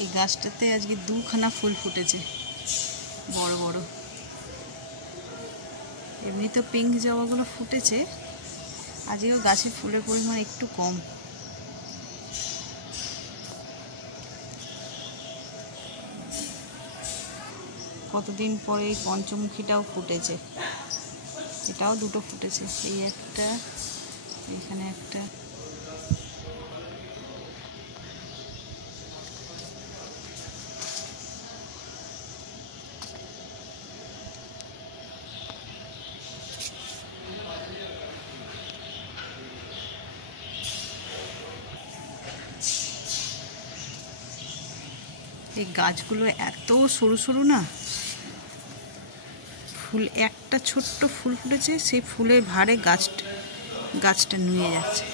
এই গাছটাতে আজকে দুখানা ফুল ফুটেছে, বড় বড়। এমনি তো পিঙ্ক জবাগুলো ফুটেছে, আজকেও গাছে ফুলের পরিমাণ একটু কম। কতদিন পরে এই পঞ্চমুখীটাও ফুটেছে, এটাও দুটো ফুটেছে, এই একটা, এইখানে একটা। এই গাছগুলো এত সরু সরু না, ফুল একটা ছোট্ট ফুল ফুটেছে, সেই ফুলের ভারে গাছটা নুয়ে যাচ্ছে।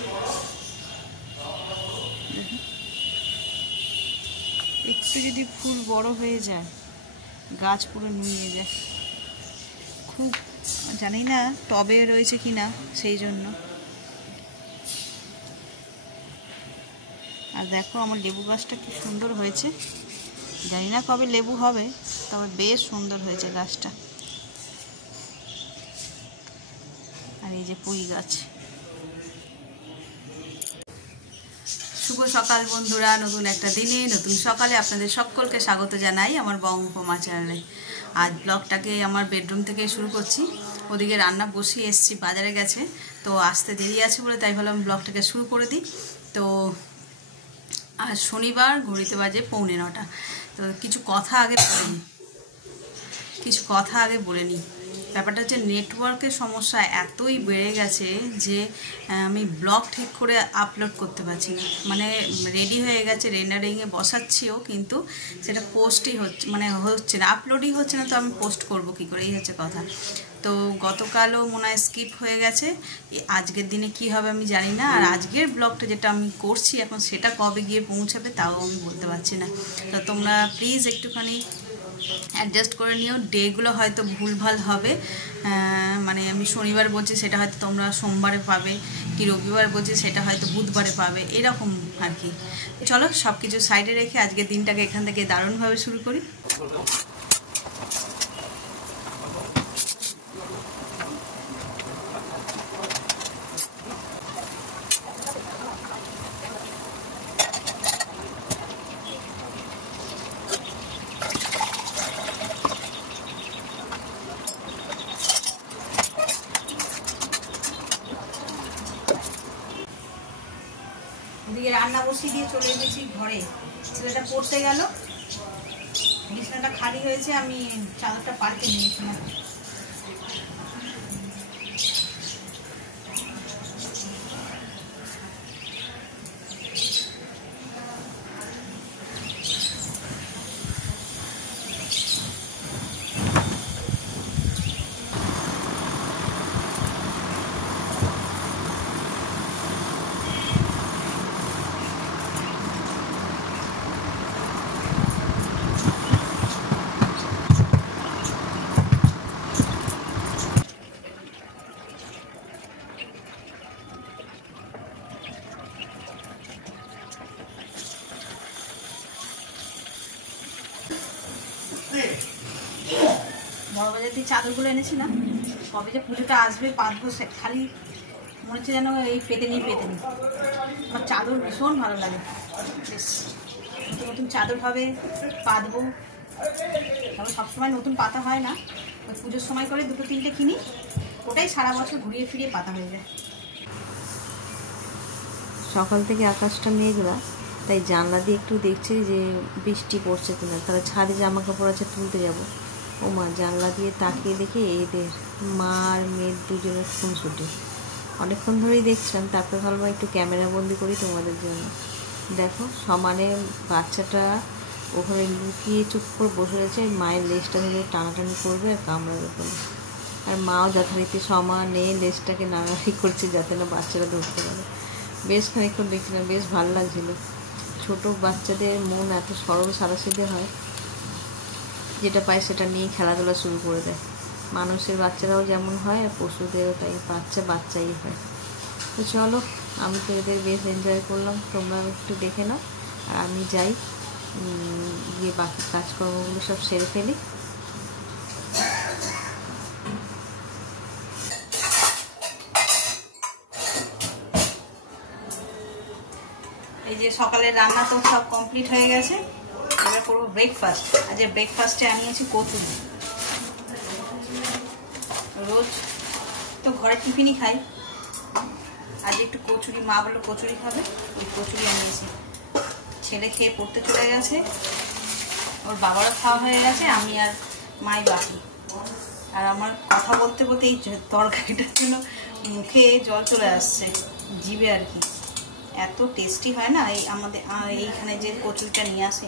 একটু যদি ফুল বড় হয়ে যায় গাছ পুরো নুয়ে যায়। খুব জানি না টবে রয়েছে কিনা, সেই জন্য। আর দেখো আমার লেবু গাছটা কি সুন্দর হয়েছে, জানি না কবে লেবু হবে, তবে বেশ সুন্দর হয়েছে গাছটা। আর এই যে পুঁই গাছ। শুভ সকাল বন্ধুরা, নতুন একটা দিনে নতুন সকালে আপনাদের সকলকে স্বাগত জানাই আমার বং উপমা চ্যানেলে। আজ ব্লগটাকে আমার বেডরুম থেকে শুরু করছি। ওদিকে রান্না বসিয়ে এসেছি, বাজারে গেছে তো আসতে দেরি আছে বলে তাই ভাবলাম ব্লগটাকে শুরু করে দিই। তো আজ শনিবার, ঘড়িতে বাজে 8:45। তো কিছু কথা আগে বলে নিই। ব্যাপারটা হচ্ছে নেটওয়ার্কের সমস্যা এতই বেড়ে গেছে যে আমি ব্লগ ঠিক করে আপলোড করতে পারছি না। মানে রেডি হয়ে গেছে, রেন্ডারিংয়ে বসাচ্ছিও, কিন্তু সেটা পোস্টই হচ্ছে না, আপলোডই হচ্ছে না। তো আমি পোস্ট করব কী করে, এই হচ্ছে কথা। তো গতকালও মনে হয় স্কিপ হয়ে গেছে, আজকের দিনে কি হবে আমি জানি না। আর আজকের ব্লগটা যেটা আমি করছি এখন, সেটা কবে গিয়ে পৌঁছাবে তাও আমি বলতে পারছি না। তো তোমরা প্লিজ একটুখানি অ্যাডজাস্ট করে নিও। ডেগুলো হয়তো ভুলভাল হবে, মানে আমি শনিবার বলছি সেটা হয়তো তোমরা সোমবারে পাবে, কি রবিবার বলছি সেটা হয়তো বুধবারে পাবে, এরকম আর কি। চলো সব কিছু সাইডে রেখে আজকের দিনটাকে এখান থেকে দারুণভাবে শুরু করি। ওদিকে রান্না বসিয়ে দিয়ে চলে এসেছি ঘরে। ছেলেটা পড়তে গেল, বিছানাটা খালি হয়েছে, আমি চাদরটা পাল্টে নিয়েছিলাম। বড়বাজার থেকে চাদরগুলো এনেছিলাম, কবে যে পুজোটা আসবে পাতবো, খালি মনে হচ্ছে যেন এই পেতে নিই। আমার চাদর ভীষণ ভালো লাগে, বেশ নতুন নতুন চাদর হবে, পাতবো। তবে সবসময় নতুন পাতা হয় না, ওই পুজোর সময় করে 2-3টে কিনি, ওটাই সারা বছর ঘুরিয়ে ফিরিয়ে পাতা হয়ে যায়। সকাল থেকে আকাশটা মেঘলা, তাই জানলা দিয়ে একটু দেখছি যে বৃষ্টি পড়ছে কিনা। তাহলে ছাদে জামা কাপড় আছে, তুলতে যাব। ও মা, জানলা দিয়ে তাকিয়ে দেখি এদের মা আর মেয়ের দুজনের খুনসুটি। অনেকক্ষণ ধরেই দেখছিলাম, তারপরে ভাবলাম একটু ক্যামেরা বন্দি করি তোমাদের জন্য। দেখো সমানে বাচ্চাটা ওখানে লুকিয়ে চুপ করে বসে রয়েছে, মায়ের লেজটা ধরে টানাটানি করবে আর কামড়াবে বলে। আর মাও যথারীতি সমানে লেজটাকে নাড়াড়ি করছে যাতে না বাচ্চারা ধরতে পারে। বেশ খানিকক্ষণ দেখছিলাম, বেশ ভালো লাগছিল। ছোটো বাচ্চাদের মন এত সরল সাদাসিধে হয়, যেটা পায় সেটা নিয়ে খেলাধুলা শুরু করে দেয়। মানুষের বাচ্চারাও যেমন হয় আর পশুদেরও তাই, বাচ্চাই হয়। তো চলো, আমি তো এদের বেশ এনজয় করলাম, তোমরা একটু দেখে নাও। আর আমি যাই, গিয়ে বাকি কাজকর্মগুলো সব সেরে ফেলি। এই যে সকালের রান্না তো সব কমপ্লিট হয়ে গেছে, এবার করবো ব্রেকফাস্ট। আজ ব্রেকফাস্টে আনিয়েছি কচুরি। রোজ তো ঘরে টিফিনই খাই, আজ একটু কচুরি, মা বললো কচুরি খাবে, ওই কচুরি আনিয়েছি। ছেলে খেয়ে পড়তে চলে গেছে, ওর বাবারও খাওয়া হয়ে গেছে, আমি আর মাই বাকি। আর আমার কথা বলতে বলতে এই তরকারিটার জন্য মুখে জল চলে আসছে, জিভে আর কি। এত টেস্টি হয় না এই আমাদের এইখানে যে কচুরিটা নিয়ে আসে।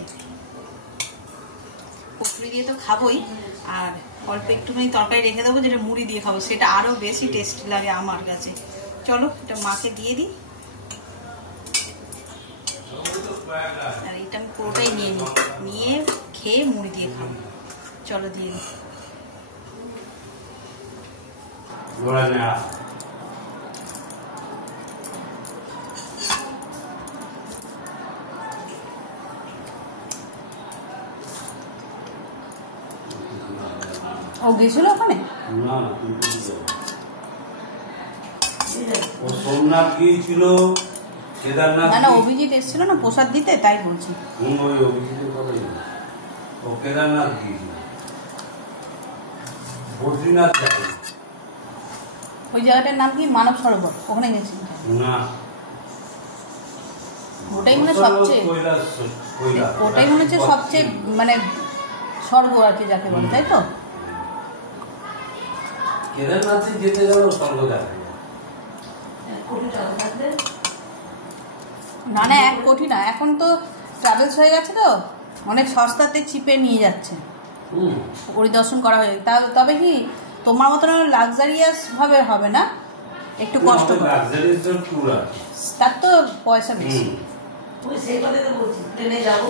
কচুরি দিয়ে তো খাবোই, আর অল্প একটুখানি তরকারি রেখে দেবো যেটা মুড়ি দিয়ে খাবো, সেটা আরও বেশি টেস্টি লাগে আমার কাছে। চলো এটা মাকে দিয়ে দিই, আর এটা আমি পুরোটাই নিয়ে খেয়ে মুড়ি দিয়ে খাবো। চলো দিয়ে দিই। ও গেছিল ওখানে? না ও সোমনাথ গিয়েছিল, কেদারনাথ। না অভিজিৎ এসেছিল না প্রসাদ দিতে, তাই বলছি। ওই অভিজিতের কথাই, ও কেদারনাথ গিয়েছিল, বদ্রীনাথ যাবে। ওই জায়গাটার নাম কি? মানব সরোবর, ওখানে গেছি না, ওটাই মনে সবচেয়ে, ওটাই মনে হচ্ছে সবচেয়ে মানে স্বর্গ আর কি যাকে বলে, তাই তো? কেদারনাথে যেতে গেল স্বর্গ যাবে না, 1 কোটি না, এখন তো ট্রাভেলস হয়ে গেছে তো, অনেক সস্তাতে চিপে নিয়ে যাচ্ছে, পরিদর্শন করা হয়ে। তবে কি তোমার মতন লাক্সারিয়াস ভাবে হবে না, একটু কষ্ট করে। তার তো পয়সা বেশি। সেই কথা তো বলছি, ট্রেনে যাবো।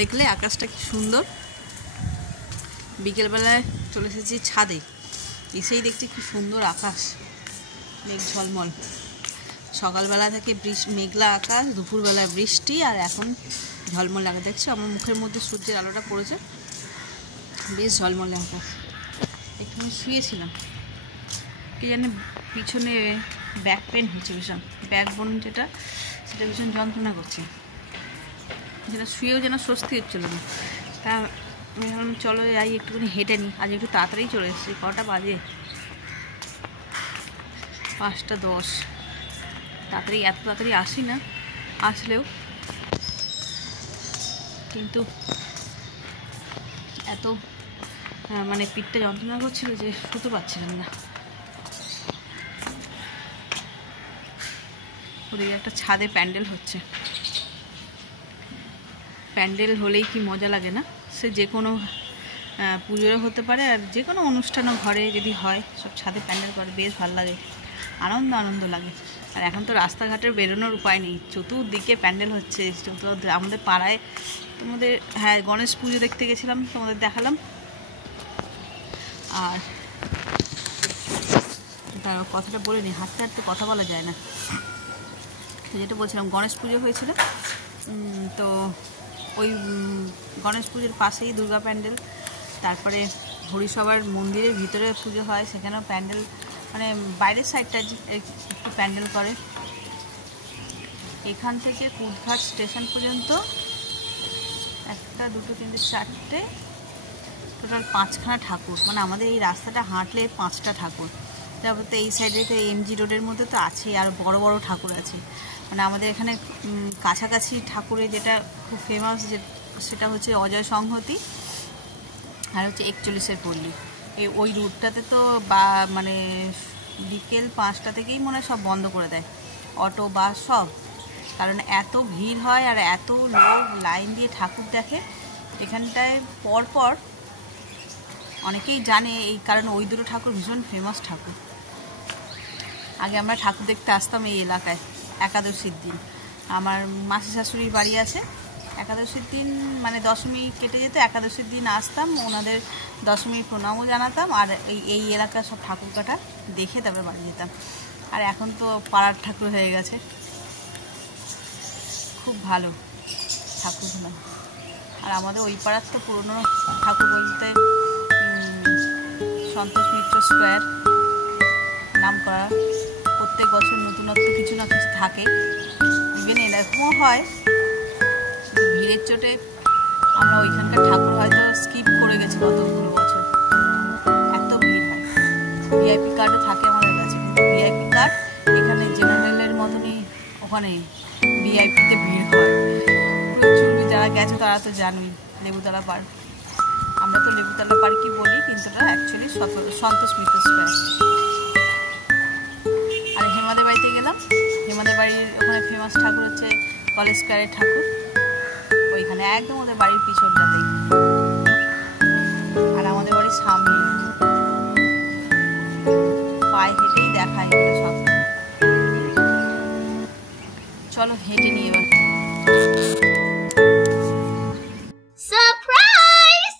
দেখলে আকাশটা কি সুন্দর। বিকেলবেলায় চলে এসেছি ছাদে, এসেই দেখছি কি সুন্দর আকাশ, মেঘ ঝলমল। সকালবেলা থেকে মেঘলা আকাশ, দুপুরবেলায় বৃষ্টি, আর এখন ঝলমল লাগে। দেখছি আমার মুখের মধ্যে সূর্যের আলোটা পড়েছে, বেশ ঝলমলে আকাশ। একটু শুয়েছিলাম, কি জানি পিছনে ব্যাক পেন হচ্ছে ভীষণ, ব্যাক বোন যেটা, সেটা ভীষণ যন্ত্রণা করছে, যেটা শুয়েও যেন স্বস্তি হচ্ছিল না। তা আমি ভাবলাম চলো যাই একটুখানি হেঁটে নিই। আজ একটু তাড়াতাড়ি চলে এসেছি, কটা বাজে? 5:10। তাড়াতাড়ি এত তাড়াতাড়ি আসি না, আসলেও কিন্তু এত মানে পিঠটা যন্ত্রণা করছিল যে শুতে পারছিলাম না। ওদিকে একটা ছাদে প্যান্ডেল হচ্ছে, প্যান্ডেল হলেই কি মজা লাগে না? সে যে কোনো পুজোরও হতে পারে, আর যে কোনো অনুষ্ঠানও ঘরে যদি হয়, সব ছাদে প্যান্ডেল করে বেশ ভালো লাগে, আনন্দ লাগে। আর এখন তো রাস্তাঘাটের বেরোনোর উপায় নেই, চতুর্দিকে প্যান্ডেল হচ্ছে। আমাদের পাড়ায় তোমাদের, হ্যাঁ, গণেশ পুজো দেখতে গেছিলাম, তোমাদের দেখালাম। আর কথাটা বলে নি, হাঁটতে হাঁটতে কথা বলা যায় না। যেটা বলছিলাম, গণেশ পুজো হয়েছিল, তো ওই গণেশ পুজোর পাশেই দুর্গা প্যান্ডেল। তারপরে হরিসভার মন্দিরের ভিতরে পুজো হয়, সেখানেও প্যান্ডেল, মানে বাইরের সাইডটা একটু প্যান্ডেল করে। এখান থেকে কুদঘাট স্টেশন পর্যন্ত 1, 2, 3, 4, টোটাল 5খানা ঠাকুর, মানে আমাদের এই রাস্তাটা হাঁটলে 5টা ঠাকুর। তারপর তো এই সাইডে তো এমজি রোডের মধ্যে তো আছেই, আর বড় বড় ঠাকুর আছে। মানে আমাদের এখানে কাছাকাছি ঠাকুরে যেটা খুব ফেমাস, সেটা হচ্ছে অজয় সংহতি, আর হচ্ছে 41-এর পল্লী। ওই রুটটাতে তো বা মানে বিকেল 5টা থেকেই মনে হয় সব বন্ধ করে দেয়, অটো বাস সব, কারণ এত ভিড় হয় আর এত লোক লাইন দিয়ে ঠাকুর দেখে এখানটায়। পরপর অনেকেই জানে এই কারণ ওই দুটো ঠাকুর ভীষণ ফেমাস ঠাকুর। আগে আমরা ঠাকুর দেখতে আসতাম এই এলাকায় একাদশীর দিন। আমার মাসি শাশুড়ির বাড়ি আছে, একাদশীর দিন মানে দশমী কেটে যেত, একাদশীর দিন আসতাম, ওনাদের দশমীর প্রণামও জানাতাম, আর এই এলাকার সব ঠাকুর কাটা দেখে তারপরে বাড়ি যেতাম। আর এখন তো পাড়ার ঠাকুর হয়ে গেছে, খুব ভালো ঠাকুরগুলো। আর আমাদের ওই পাড়ার তো পুরনো ঠাকুর বলতে সন্তোষ মিত্র স্কোয়ার নাম করা, প্রত্যেক বছর নতুনত্ব কিছু না কিছু থাকে। ইভেন এরকমও হয় ভিড়ের চোটে আমরা ওইখানকার ঠাকুর হয়তো স্কিপ করে গেছি কতগুলো বছর, এত ভিড় হয়। ভিআইপি কার্ডও থাকে আমাদের কাছে, কিন্তু ভিআইপি কার্ড এখানে জেনারেলের মতনই ওখানে ভিআইপিতে ভিড় হয় প্রচুর। যারা গেছে তারা তো জানোই, লেবুতলা পার্ক, আমরা তো লেবুতলা পার্কই বলি, কিন্তু ওটা অ্যাকচুয়ালি সন্তোষ মিত্র স্কোয়ার। আর হেমাদের বাড়িতে গেলাম, হেমাদের বাড়ির ওখানে ফেমাস ঠাকুর হচ্ছে কলেজ স্কোয়ারের ঠাকুর, ওইখানে একদম ওদের বাড়ির পিছনটাতেই। আর আমাদের বাড়ির সামনে পায়ে হেঁটেই দেখা এগুলো সব। চলো হেঁটে নিয়ে এবার। সারপ্রাইজ!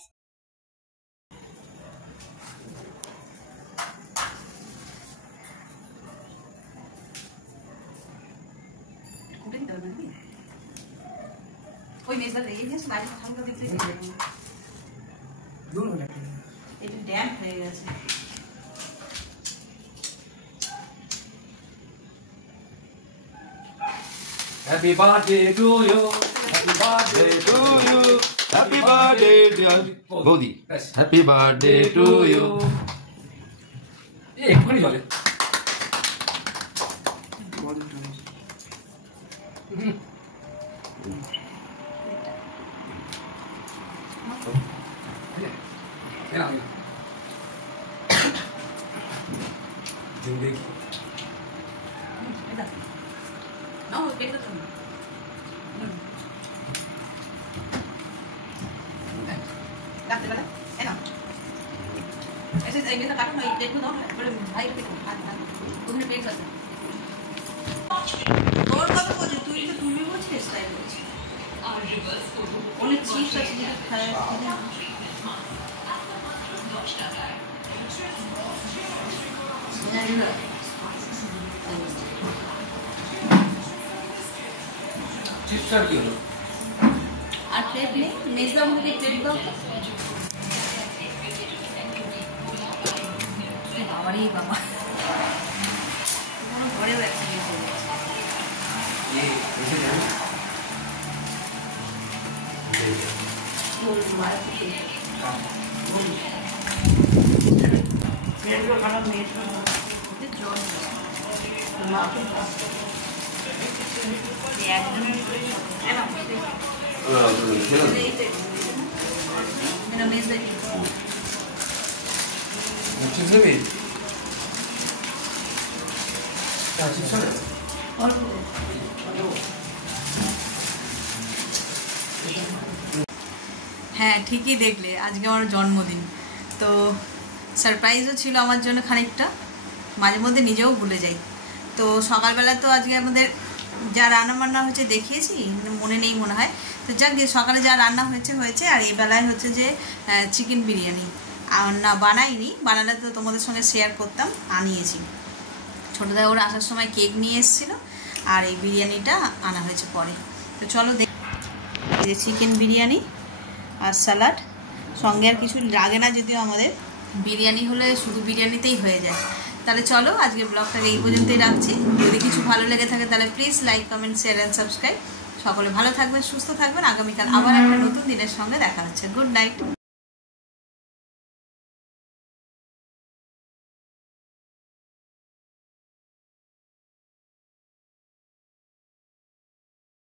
ওই মেজটা দিয়ে গেছে বাড়ি ঠাকুর দেখতে দূর হয়ে গেছে, একটু ড্যাম্প হয়ে গেছে। Happy birthday to you. Happy birthday to you. Happy birthday, dear Godi. Happy birthday to you. একটুখানি জলে জিন্দেগি No, take the thumb. Dale, dale. Ena. Ese es el काटो ना प्लेट में दो बड़े भाई के तुमने पेट कर और कब को तू ही तो तू भी वो चीज स्टाइल और रिवर्स को ओनली चीज सच नहीं खाया চিপসটা কি হলো? আর প্লেট নেই, মেজদা মুখে প্লেট দাও। বাবারে বাবা, ঘরে যাচ্ছে চিপস নেবি? চিপস নেবে? হ্যাঁ ঠিকই দেখলে, আজকে আমার জন্মদিন, তো সারপ্রাইজও ছিল আমার জন্য খানিকটা, মাঝে মধ্যে নিজেও ভুলে যাই। তো সকালবেলা তো আজকে আমাদের যা রান্না বান্না হয়েছে দেখিয়েছি, মনে নেই মনে হয়, তো যাক গিয়ে সকালে যা রান্না হয়েছে হয়েছে। আর এই বেলায় হচ্ছে যে চিকেন বিরিয়ানি না বানাইনি, বানালে তো তোমাদের সঙ্গে শেয়ার করতাম, আনিয়েছি। ছোটোদা ওরা আসার সময় কেক নিয়ে এসেছিলো, আর এই বিরিয়ানিটা আনা হয়েছে পরে। তো চলো দেখ, এই চিকেন বিরিয়ানি আর স্যালাড, সঙ্গে আর কিছু লাগে না, যদিও আমাদের বিরিয়ানি হলে শুধু বিরিয়ানিতেই হয়ে যায়। তাহলে চলো আজকে ব্লগটাকে এই পর্যন্তই রাখছি। যদি কিছু ভালো লেগে থাকে তাহলে please like, comment, share and subscribe. সকলে ভালো থাকবেন, সুস্থ থাকবেন। আগামীকাল আবার একটা নতুন দিনের সঙ্গে দেখা হচ্ছে। Good night.